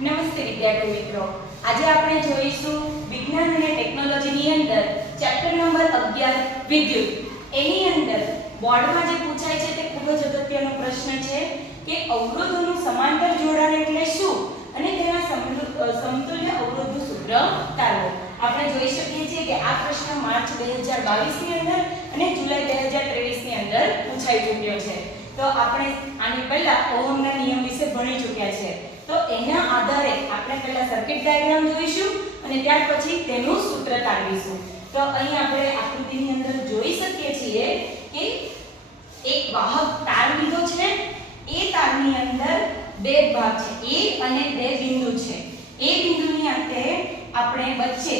નમસ્તે વિદ્યાર્થી મિત્રો, આજે આપણે જોઈશું વિજ્ઞાન અને ટેકનોલોજીની અંદર ચેપ્ટર નંબર 11 વિદ્યુત. એની અંદર બોર્ડમાં જે પૂછાય છે તે ખૂબ જ અગત્યનો પ્રશ્ન છે કે અવરોધોનું સમાંતર જોડાણ એટલે શું અને તેના સમતુલ્ય અવરોધનું સૂત્ર તારવો. આપણે જોઈ શકીએ છીએ કે આ પ્રશ્ન માર્ચ 2022 ની અંદર અને જુલાઈ 2023 ની અંદર પૂછાઈ ચૂક્યો છે. તો આપણે આની પહેલા ઓહમના નિયમ વિશે ભણી ચૂક્યા છે. તો એના આધારે આપણે પહેલા સર્કિટ ડાયાગ્રામ જોઈશું અને ત્યાર પછી તેનું સૂત્ર તારવીશું. તો અહીં આપણે આકૃતિની અંદર જોઈ શકીએ છીએ કે એક વાહક તાર લીધો છે. એ તારની અંદર બે ભાગ છે, A અને બે બિંદુ છે. એ બિંદુની અંતે આપણે વચ્ચે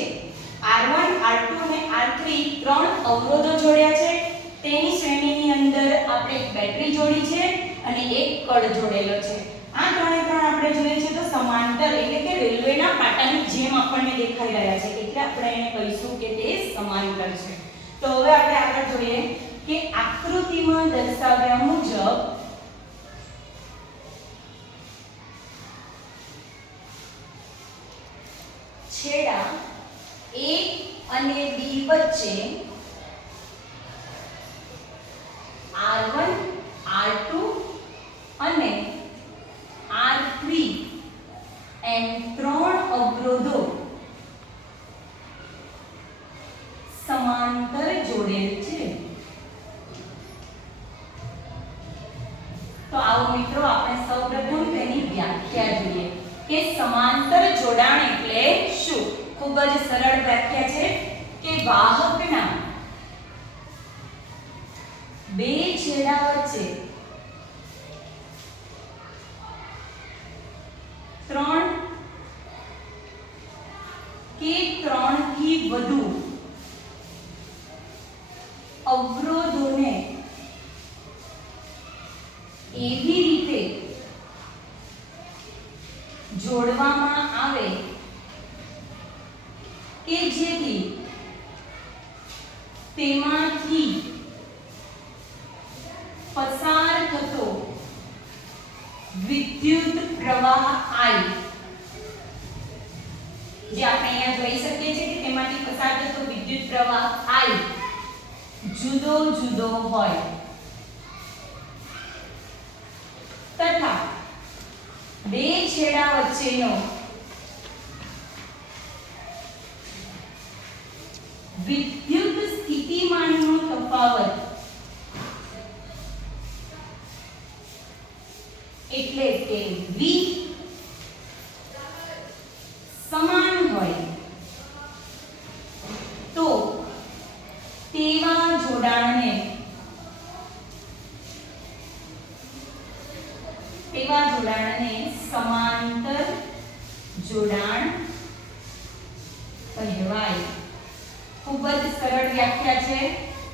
R1, R2 અને R3 ત્રણ અવરોધો જોડ્યા છે. તેની શ્રેણીની અંદર આપણે એક બેટરી જોડી છે અને એક કડ જોડેલો છે. આ ત્રણે ત્રણ આપણે જોઈએ છે તો સમાંતર એટલે કે રેલવેના પાટાની જેમ આપણને દેખાઈ રહ્યા છે, એટલે આપણે એને કહીશું કે તે સમાંતર છે. તો હવે આપણે આગળ જોઈએ કે આકૃતિમાં દર્શાવ્યા મુજબ છેડા A અને B વચ્ચે R1, R2 અને R3 એમ ત્રણ અવરોધો સમાંતર જોડેલ છે. તો આવો મિત્રો આપણે સૌપ્રથમ તેની વ્યાખ્યા જોઈએ કે સમાંતર જોડાણ એટલે શું. ખૂબ જ સરળ વ્યાખ્યા છે કે વાહકના બે છેડા વચ્ચે ત્રણ કે ત્રણથી વધુ અવરોધોને એવી રીતે જોડવામાં આવે કે જેથી તેમાંથી પસાર થતો વિદ્યુત પ્રવાહ I, જે આપણે અહીંયા જોઈ શકીએ છીએ કે તેમાંથી પસાર થતો વિદ્યુત પ્રવાહ I જુદો જુદો હોય તથા બે છેડા વચ્ચેનો વિદ્યુત સ્થિતિમાનનો તફાવત એટલે કે V સમાન હોય તો તેવા જોડાણને સમાંતર જોડાણ કહેવાય. ખૂબ જ સરળ વ્યાખ્યા છે.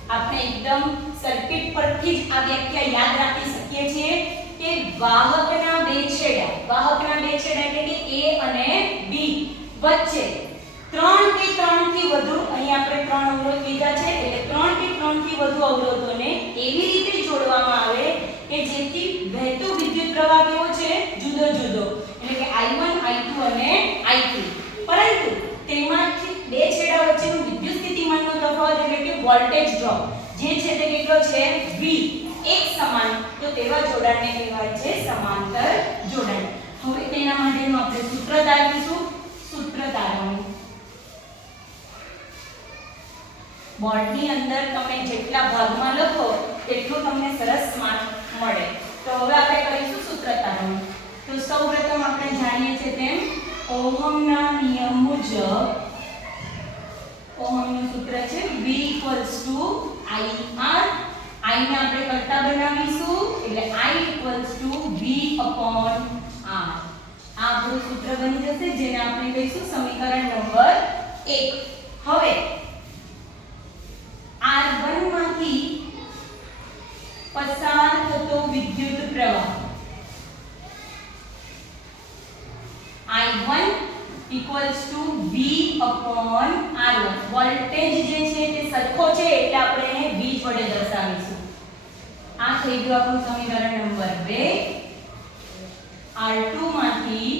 આપણે એકદમ સર્કિટ પરથી જ આ વ્યાખ્યા યાદ રાખી શકીએ છીએ કે વાહકના બે છેડા એટલે કે A અને B વચ્ચે ત્રણ કે ત્રણથી વધુ, અહીં આપણે ત્રણ અવરોધ લીધા છે એટલે ત્રણ કે ત્રણથી વધુ અવરોધોને એવી રીતે જોડવામાં આવે કે જેથી વહેતો વિદ્યુત પ્રવાહ કેવો છે, જુદો જુદો, એટલે કે I1, I2 અને I3. પરંતુ તેમાંથી બે છેડા વચ્ચેનું વિદ્યુત સ્થિતિમાનનો તફાવત એટલે કે વોલ્ટેજ ડ્રોપ જે છે તે કેટલો છે, V, એક સમાન. તો તેવા જોડાણને કહેવાય છે સમાંતર જોડાણ. હવે તેના માટેનું આપણે સૂત્ર તારવીશું. સૂત્ર તારવાનું બોર્ડની અંદર તમે જેટલા ભાગમાં લખો તેટલું તમને સરસ માર્ક મળે. તો હવે આપણે કરીશું સૂત્ર તારવાનું. તો સૌપ્રથમ આપણે જાણીએ છીએ તેમ ઓહમના નિયમ મુજબ ઓહમનું સૂત્ર છે V = IR. I ને આપણે કરતા બનાવીશું એટલે I = V/R. આ આપણું સૂત્ર બની જશે જેને આપણે કહીશું સમીકરણ નંબર 1. હવે R1 માંથી પસાર થતો વિદ્યુત પ્રવાહ I1 = V/R1. વોલ્ટેજ જે છે તે સરખો છે એટલે આપણે એને V વડે દર્શાવીશું. આ થઈ ગયું આપણું સમીકરણ નંબર 2. R2 માંથી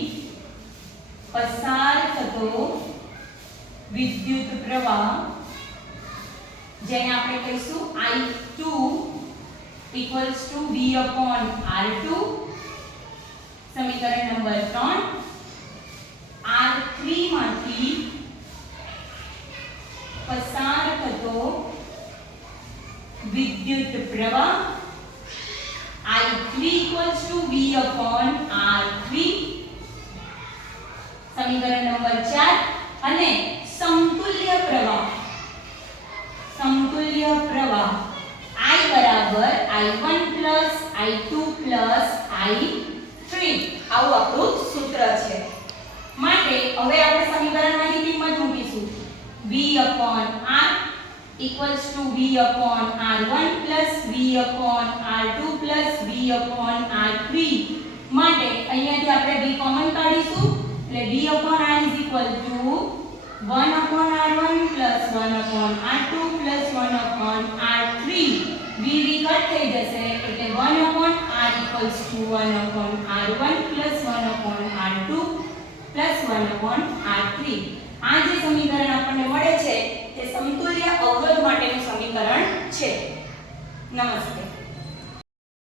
પસાર થતો વિદ્યુત પ્રવાહ જેને આપણે કહીશું I2 equals to V upon R2 સમીકરણ નંબર 3 R3 માંથી પસાર થતો વિદ્યુત પ્રવાહ I3 equals to V upon R3 સમીકરણ નંબર 4 અને સમતુલ્ય પ્રવાહ I બરાબર I1 plus I2 plus I3 આવું આપણું સૂત્ર છે માટે હવે આપણે સમીકરણમાંથી કિંમત મૂકીશું V upon R equals to V upon R1 plus V upon R2 plus V upon R3 માટે અહીંયાથી આપણે V કોમન કાઢીશું એટલે V upon R is equal to 1 upon R1 plus 1 upon R2 plus 1 upon R3 V cut થઈ જશે એટલે 1 upon R equals to 1 upon R1 plus 1 upon R2 plus 1 upon R3 આ જે સમીકરણ આપણને મળે છે તે સમતુલ્ય અવરોધ માટેનું સમીકરણ છે. નમસ્તે.